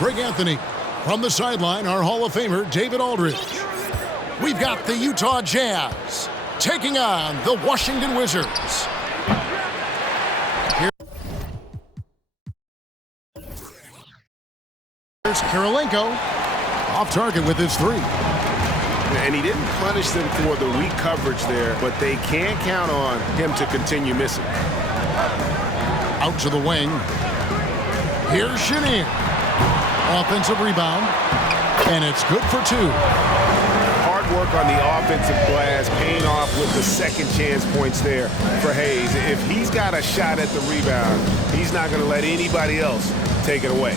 Greg Anthony. From the sideline, our Hall of Famer, David Aldridge. We've got the Utah Jazz taking on the Washington Wizards. Here's Kirilenko. Off target with his three. And he didn't punish them for the weak coverage there, but they can't count on him to continue missing. Out to the wing. Here's Chenier. Offensive rebound, and it's good for two. Hard work on the offensive glass, paying off with the second chance points there for Hayes. If he's got a shot at the rebound, he's not going to let anybody else take it away.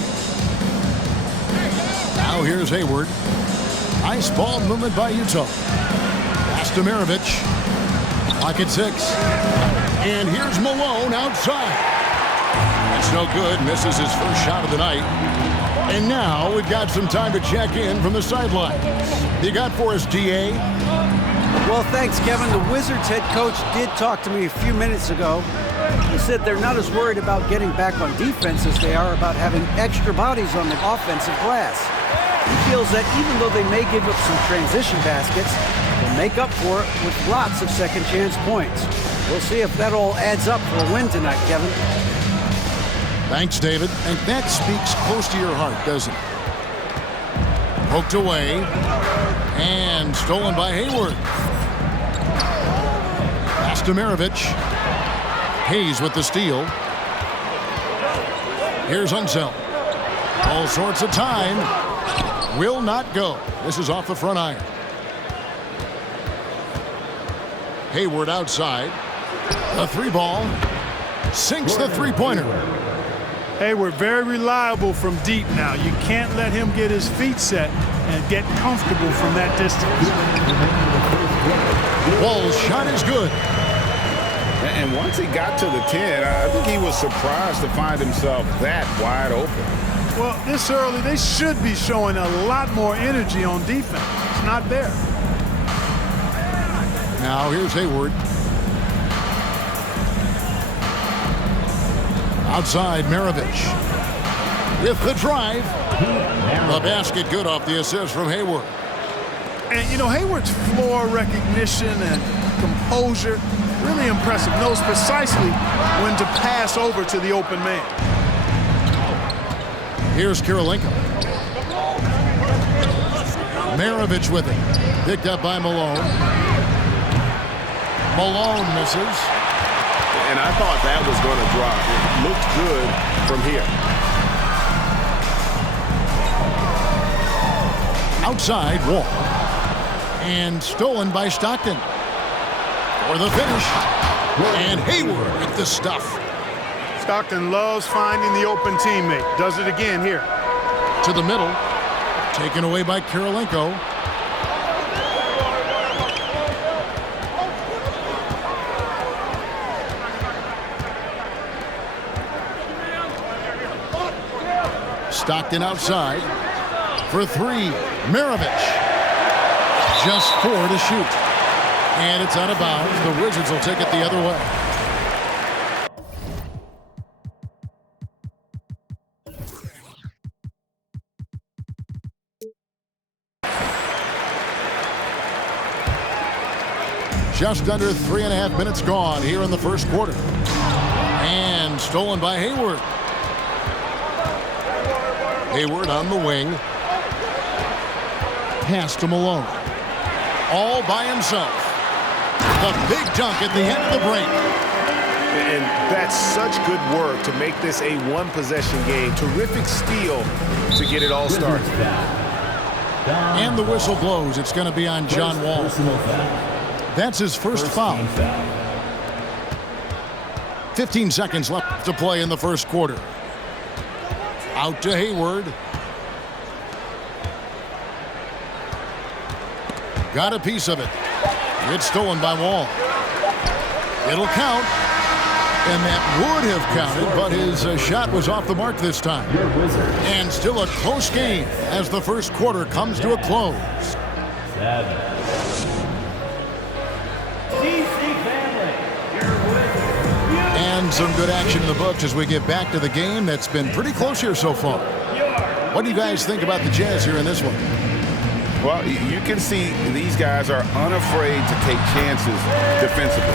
Now here's Hayward. Nice ball movement by Utah. Pass to Maravich. Clock at 6. And here's Malone outside. That's no good. Misses his first shot of the night. And now we've got some time to check in from the sidelines. You got for us, D.A.? Well, thanks, Kevin. The Wizards head coach did talk to me a few minutes ago. He said they're not as worried about getting back on defense as they are about having extra bodies on the offensive glass. He feels that even though they may give up some transition baskets, they'll make up for it with lots of second chance points. We'll see if that all adds up for a win tonight, Kevin. Thanks, David. And that speaks close to your heart, doesn't it? Poked away. And stolen by Hayward. Pass to Maravich. Hayes with the steal. Here's Unseld. All sorts of time. Will not go. This is off the front iron. Hayward outside. The three ball. Sinks the three-pointer. Hayward very reliable from deep now. You can't let him get his feet set and get comfortable from that distance. Wall's shot is good. And once he got to the 10, I think he was surprised to find himself that wide open. Well, this early, they should be showing a lot more energy on defense. It's not there. Now here's Hayward. Outside, Maravich. With the drive. The basket good off the assist from Hayward. And, you know, Hayward's floor recognition and composure, really impressive. Knows precisely when to pass over to the open man. Here's Kirilenko. Maravich with it. Picked up by Malone. Malone misses. And I thought that was going to drop. It looked good from here. Outside, Wall. And stolen by Stockton. For the finish. And Hayward with the stuff. Stockton loves finding the open teammate. Does it again here. To the middle. Taken away by Kirilenko. Stockton outside. For three. Maravich. Just 4 to shoot. And it's out of bounds. The Wizards will take it the other way. Just under 3.5 minutes gone here in the first quarter. And stolen by Hayward. Hayward on the wing. Pass to Malone. All by himself. The big dunk at the end of the break. And that's such good work to make this a one-possession game. Terrific steal to get it all started. And the whistle blows. It's going to be on John Wall. That's his first foul. 15 seconds left to play in the first quarter. Out to Hayward. Got a piece of it. It's stolen by Wall. It'll count. And that would have counted, but his shot was off the mark this time. And still a close game as the first quarter comes to a close. And some good action in the books as we get back to the game that's been pretty close here so far. What do you guys think about the Jazz here in this one? Well, you can see these guys are unafraid to take chances defensively.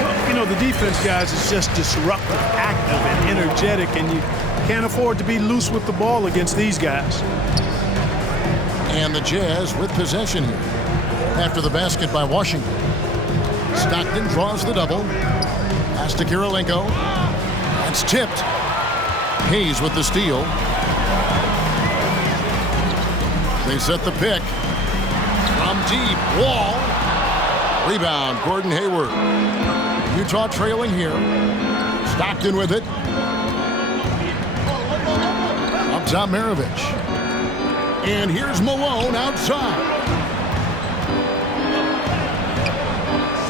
Well, you know, the defense, guys, is just disruptive, active, and energetic, and you can't afford to be loose with the ball against these guys. And the Jazz with possession here after the basket by Washington. Stockton draws the double. Pass to Kirilenko. That's tipped. Hayes with the steal. They set the pick. From deep. Wall. Rebound. Gordon Hayward. Utah trailing here. Stockton with it. Up top Maravich. And here's Malone outside.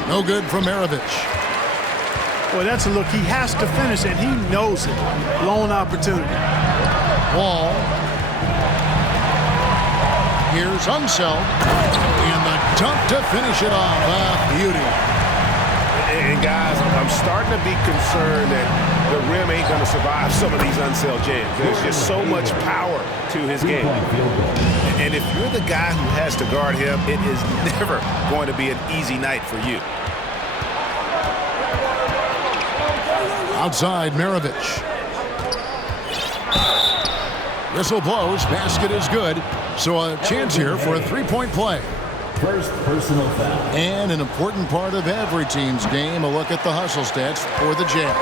No good from Maravich. Boy, that's a look. He has to finish, and he knows it. Blown opportunity. Wall. Here's Unseld. And the dunk to finish it off. Beauty. And guys, I'm starting to be concerned that the rim ain't going to survive some of these Unseld jams. There's just so much power to his game. And if you're the guy who has to guard him, it is never going to be an easy night for you. Outside Maravich. Whistle blows. Basket is good. So a chance here for a three-point play. First personal foul. And an important part of every team's game, a look at the hustle stats for the Jazz.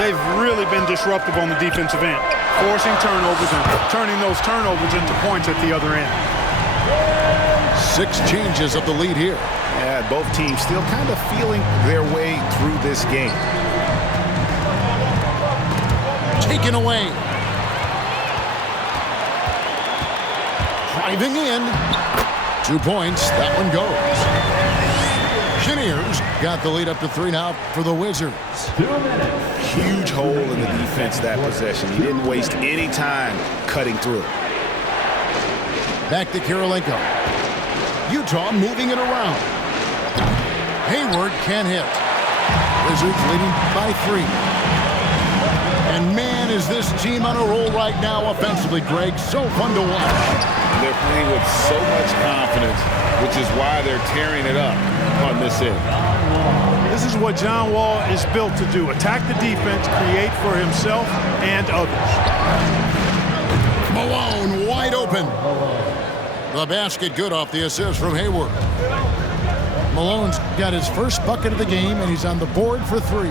They've really been disruptive on the defensive end, forcing turnovers and turning those turnovers into points at the other end. 6 changes of the lead here. Yeah, both teams still kind of feeling their way through this game. Taken away. Driving in. 2 points. That one goes. Cheniers got the lead up to 3 now for the Wizards. 2 minutes. Huge hole in the defense that possession. He didn't waste any time cutting through. Back to Kirilenko. Utah moving it around. Hayward can't hit. Wizards leading by 3. And man, is this team on a roll right now offensively, Greg. So fun to watch. They're playing with so much confidence, which is why they're tearing it up on this end. This is what John Wall is built to do. Attack the defense, create for himself and others. Malone wide open. The basket good off the assist from Hayward. Malone's got his first bucket of the game, and he's on the board for 3.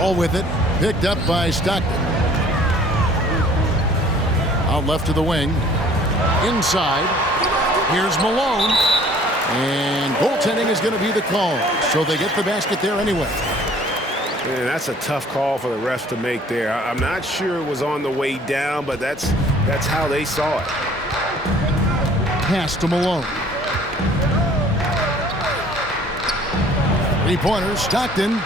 All with it, picked up by Stockton. Out left to the wing. Inside. Here's Malone. And goaltending is going to be the call. So they get the basket there anyway. Man, that's a tough call for the refs to make there. I'm not sure it was on the way down, but that's how they saw it. Pass to Malone. 3-pointers. Stockton.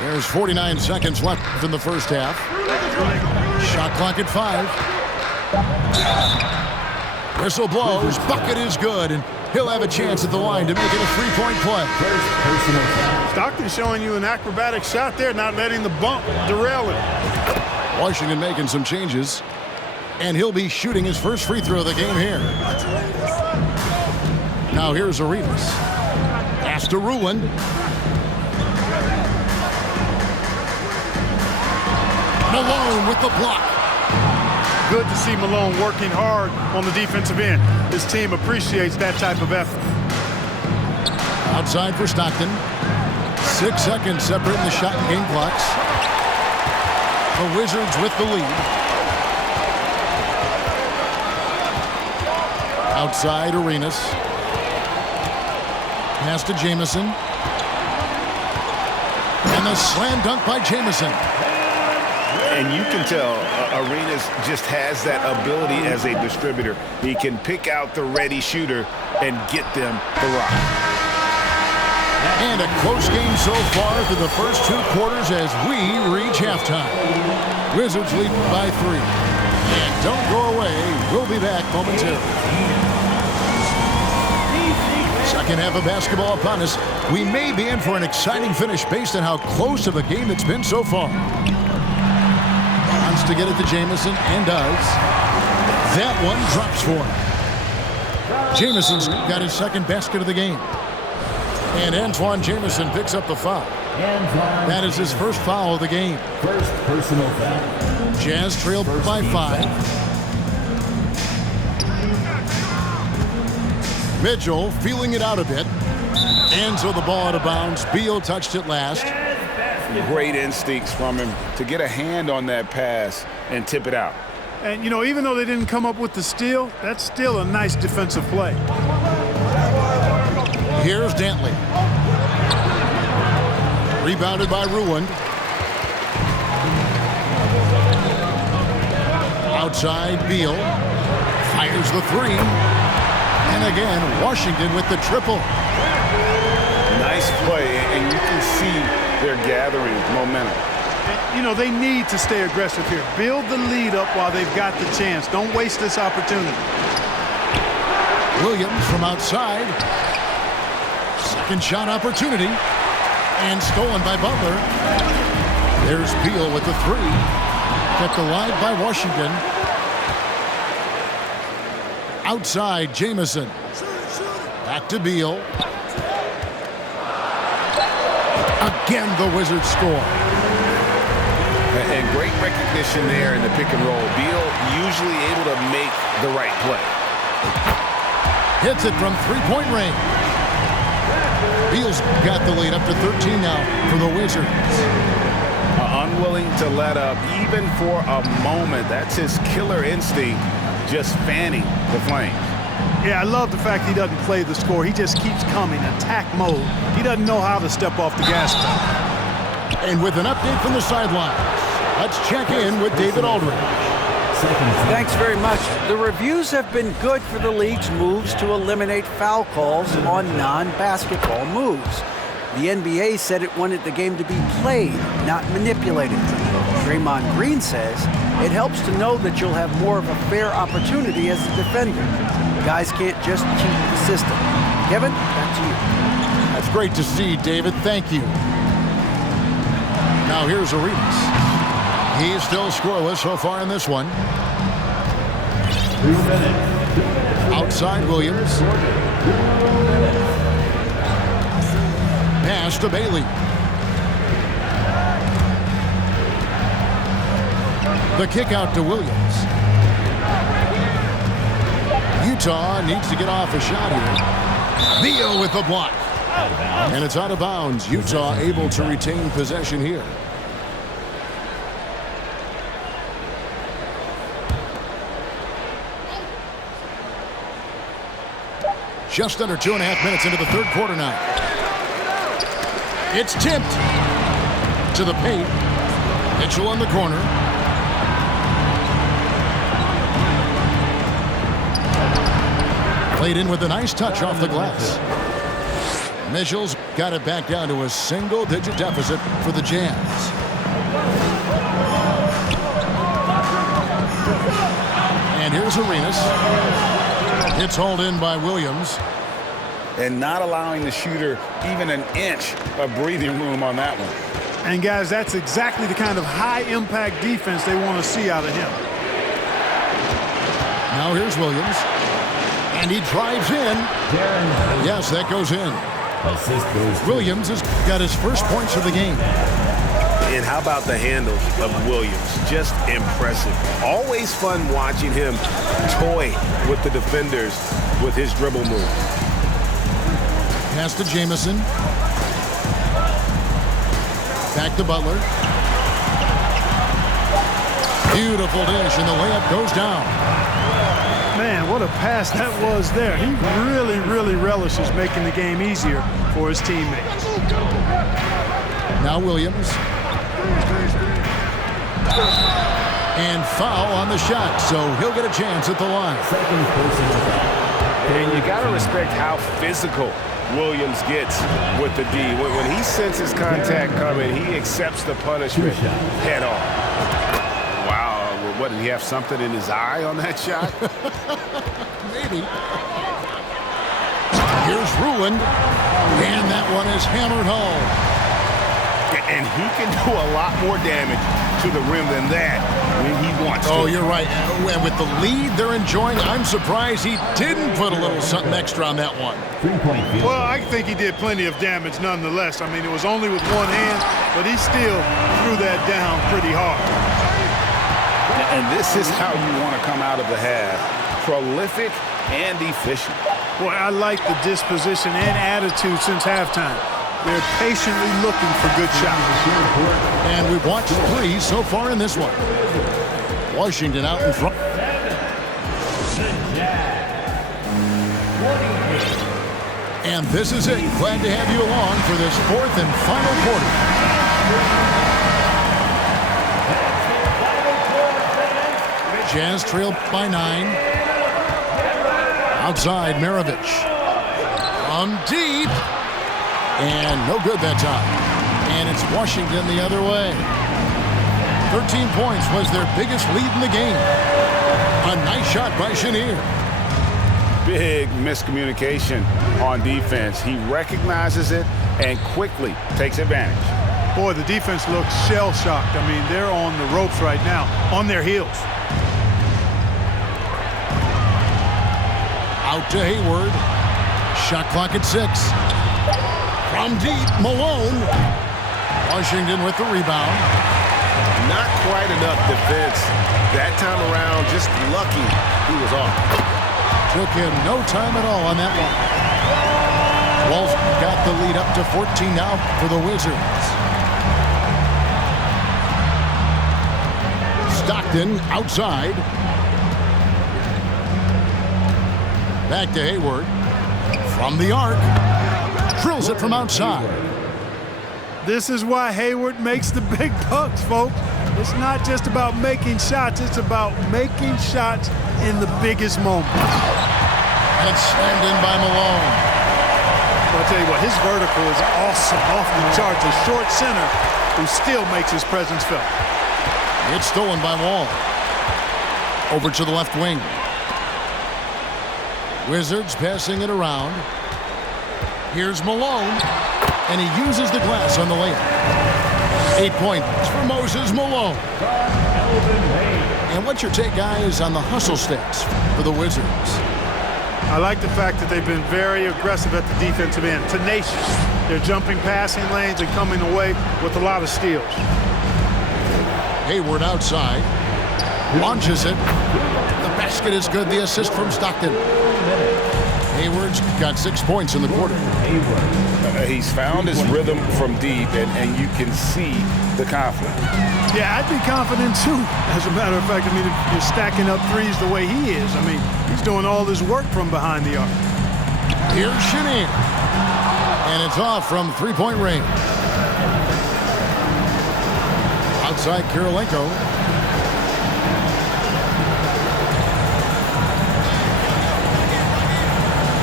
There's 49 seconds left in the first half. Shot clock at 5. Whistle blows. Bucket is good, and he'll have a chance at the line to make it a 3-point play. Stockton showing you an acrobatic shot there, not letting the bump derail it. Washington making some changes, and he'll be shooting his first free throw of the game here. Now here's Arenas. Pass to Ruland. Malone with the block. Good to see Malone working hard on the defensive end. His team appreciates that type of effort. Outside for Stockton. 6 seconds separating the shot and game clocks. The Wizards with the lead. Outside Arenas. Pass to Jamison. And the slam dunk by Jamison. And you can tell Arenas just has that ability as a distributor. He can pick out the ready shooter and get them the rock. And a close game so far through the first 2 quarters as we reach halftime. Wizards lead by 3. And don't go away. We'll be back momentarily. Second half of basketball upon us. We may be in for an exciting finish based on how close of a game it's been so far. Wants to get it to Jamison and does. That one drops for him. Jamison's got his second basket of the game. And Antoine Jamison picks up the foul. That is his first foul of the game. First personal foul. Jazz trailed by 5. Mitchell feeling it out a bit. And so the ball out of bounds. Beal touched it last. Great instincts from him to get a hand on that pass and tip it out. And, you know, even though they didn't come up with the steal, that's still a nice defensive play. Here's Dantley. Rebounded by Ruand. Outside, Beal. Fires the 3. And again, Washington with the triple. Nice play, and you can see they're gathering momentum. You know, they need to stay aggressive here. Build the lead up while they've got the chance. Don't waste this opportunity. Williams from outside. Second shot opportunity. And stolen by Butler. There's Beal with the 3. Kept alive by Washington. Outside, Jamison. Back to Beal. Again, the Wizards score. And great recognition there in the pick and roll. Beal usually able to make the right play. Hits it from three-point range. Beal's got the lead up to 13 now for the Wizards. Unwilling to let up even for a moment. That's his killer instinct, just fanning the flames. Yeah, I love the fact he doesn't play the score. He just keeps coming, attack mode. He doesn't know how to step off the gas pedal. And with an update from the sidelines, let's check in with David Aldridge. Thanks very much. The reviews have been good for the league's moves to eliminate foul calls on non-basketball moves. The NBA said it wanted the game to be played, not manipulated. Draymond Green says it helps to know that you'll have more of a fair opportunity as a defender. Guys can't just cheat the system. Kevin, back to you. That's great to see, David. Thank you. Now here's Arenas. He's still scoreless so far in this one. 2 minutes. Outside Williams. Pass to Bailey. The kick out to Williams. Utah needs to get off a shot here. Beal with the block. And it's out of bounds. Utah able to retain possession here. Just under 2.5 minutes into the third quarter now. It's tipped to the paint. Mitchell on the corner. Played in with a nice touch off the glass. Mitchell's got it back down to a single-digit deficit for the Jazz. And here's Arenas. It's hauled in by Williams. And not allowing the shooter even an inch of breathing room on that one. And guys, that's exactly the kind of high-impact defense they want to see out of him. Now here's Williams. And he drives in. Yes, that goes in. Williams has got his first points of the game. And how about the handles of Williams? Just impressive. Always fun watching him toy with the defenders with his dribble move. Pass to Jamison. Back to Butler. Beautiful dish, and the layup goes down. Man, what a pass that was there. He really, really relishes making the game easier for his teammates. Now Williams. And foul on the shot, so he'll get a chance at the line. And you got to respect how physical Williams gets with the D. When he senses contact coming, he accepts the punishment head on. Wow, What, did he have something in his eye on that shot? Maybe. Here's Ruland, and that one is hammered home. And he can do a lot more damage to the rim than that when he wants to. Oh, you're right. And with the lead they're enjoying, I'm surprised he didn't put a little something extra on that one. Well, I think he did plenty of damage nonetheless. I mean, it was only with one hand, but he still threw that down pretty hard. And this is how you want to come out of the half. Prolific and efficient. Boy, I like the disposition and attitude since halftime. They're patiently looking for good shots. And we've watched 3 so far in this one. Washington out in front. And this is it. Glad to have you along for this 4th and final quarter. Jazz trail by 9. Outside, Maravich. From deep. And no good that time. And it's Washington the other way. 13 points was their biggest lead in the game. A nice shot by Chenier. Big miscommunication on defense. He recognizes it and quickly takes advantage. Boy, the defense looks shell-shocked. I mean, they're on the ropes right now, on their heels. Out to Hayward. Shot clock at 6. From deep, Malone. Washington with the rebound. Not quite enough defense that time around. Just lucky he was off. Took him no time at all on that one. Wolf got the lead up to 14 now for the Wizards. Stockton outside. Back to Hayward. From the arc. Drills it from outside. This is why Hayward makes the big bucks, folks. It's not just about making shots. It's about making shots in the biggest moment. And it's slammed in by Malone. Well, I'll tell you what, his vertical is awesome, off the charts. A short center who still makes his presence felt. It's stolen by Wall. Over to the left wing. Wizards passing it around. Here's Malone, and he uses the glass on the layup. 8 points for Moses Malone. And what's your take, guys, on the hustle stats for the Wizards? I like the fact that they've been very aggressive at the defensive end, tenacious. They're jumping passing lanes and coming away with a lot of steals. Hayward outside, launches it. The basket is good. The assist from Stockton. Hayward's got 6 points in the quarter. He's found his rhythm from deep, and you can see the confidence. Yeah, I'd be confident too. As a matter of fact, I mean, if you're stacking up threes the way he is, I mean, he's doing all this work from behind the arc. Here's Chenier. And it's off from three-point range. Outside Kirilenko.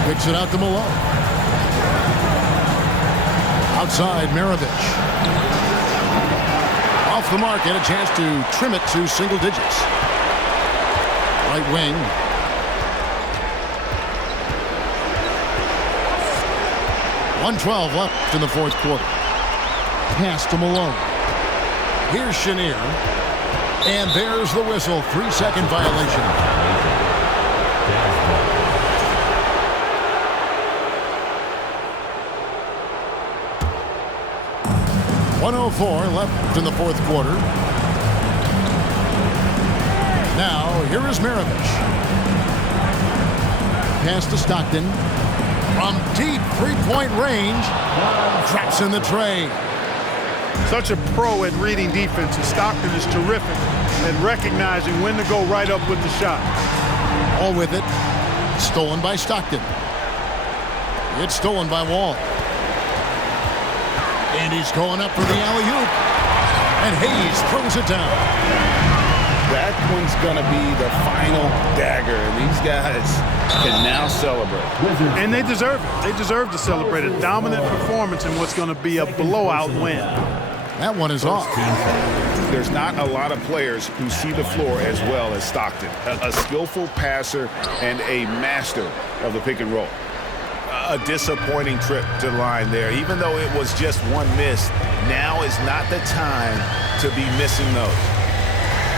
Kicks it out to Malone. Outside, Maravich. Off the mark, and a chance to trim it to single digits. Right wing. .112 left in the fourth quarter. Pass to Malone. Here's Chenier. And there's the whistle. 3-second violation. 104 left in the fourth quarter. Now, here is Maravich. Pass to Stockton. From deep three-point range. Traps in the tray. Such a pro at reading defense, and Stockton is terrific at recognizing when to go right up with the shot. All with it. Stolen by Stockton. It's stolen by Wall. And he's going up for the alley-oop. And Hayes throws it down. That one's going to be the final dagger. And these guys can now celebrate. And they deserve it. They deserve to celebrate a dominant performance in what's going to be a blowout win. That one is off. There's not a lot of players who see the floor as well as Stockton. A skillful passer and a master of the pick and roll. A disappointing trip to the line there. Even though it was just one miss, now is not the time to be missing those.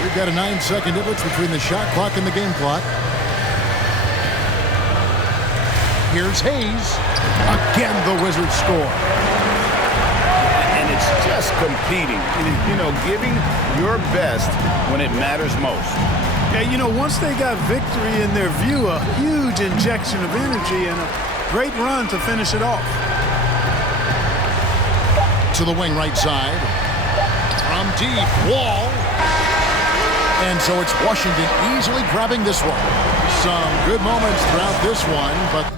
We've got a 9-second difference between the shot clock and the game clock. Here's Hayes. Again, the Wizards score. And it's just competing, you know, giving your best when it matters most. Yeah, you know, once they got victory in their view, a huge injection of energy and a great run to finish it off. To the wing right side. From deep, Wall. And so it's Washington easily grabbing this one. Some good moments throughout this one, but